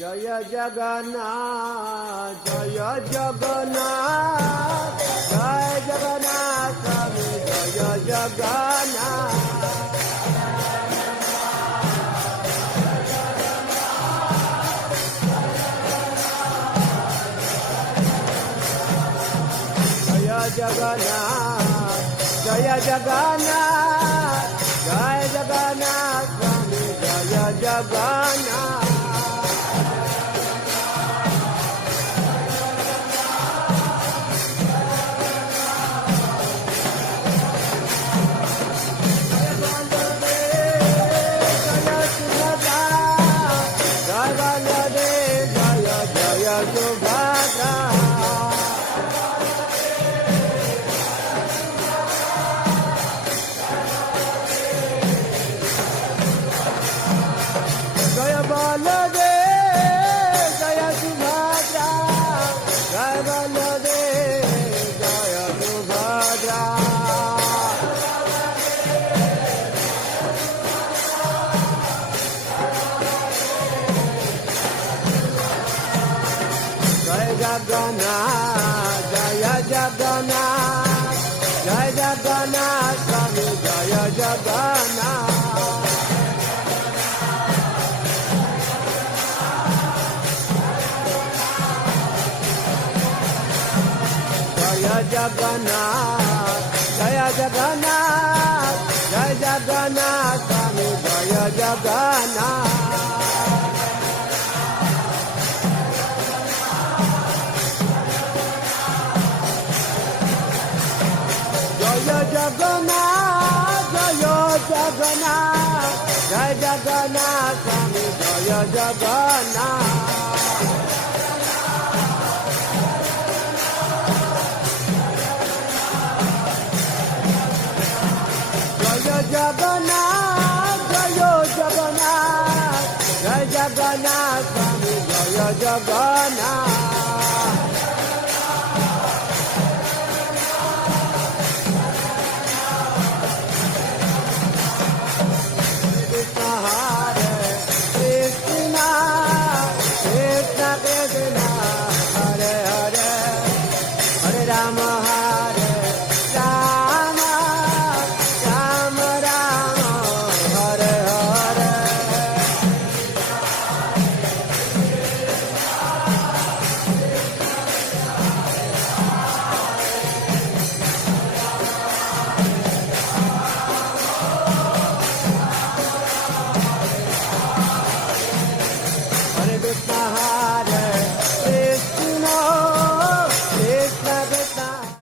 Joy Jagannath Joy Jagannath Joy Jagannath Swami Joy Jagannath Joy Jagannath Joy Jagannath Joy Jagannath Swami Joy Jagannath Jagannath, Jaya Jagannath, Jaya Jagannath, Swami Jaya Jagannath. Jaya Jagannath, Jaya Jagannath, Jaya Jagannath, Swami Jaya Jagannath. Jaya Jagannath, Jaya Jagannath, Jaya Jagannath, Swami Jaya Jagannath. Jaya Jagannath, Jaya Jagannath, Jaya Jagannath, Swami Jaya Jagannath.